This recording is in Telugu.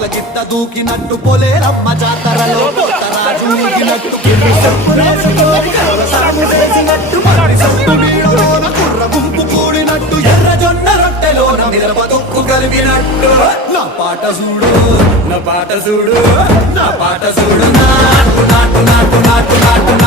కోట్ల గిత్త దూకినట్టు పొలేరమ్మ జాతరలో రాజు ఊగినట్టు కుర్ర గుంపు కూడినట్టు ఎర్ర జొన్న రొట్టెలోన మిరప తొక్కు కలిపినట్టు నా పాట చూడు నా పాట చూడు నా పాట చూడు నాటు నాటు నాటు నాటు నాటు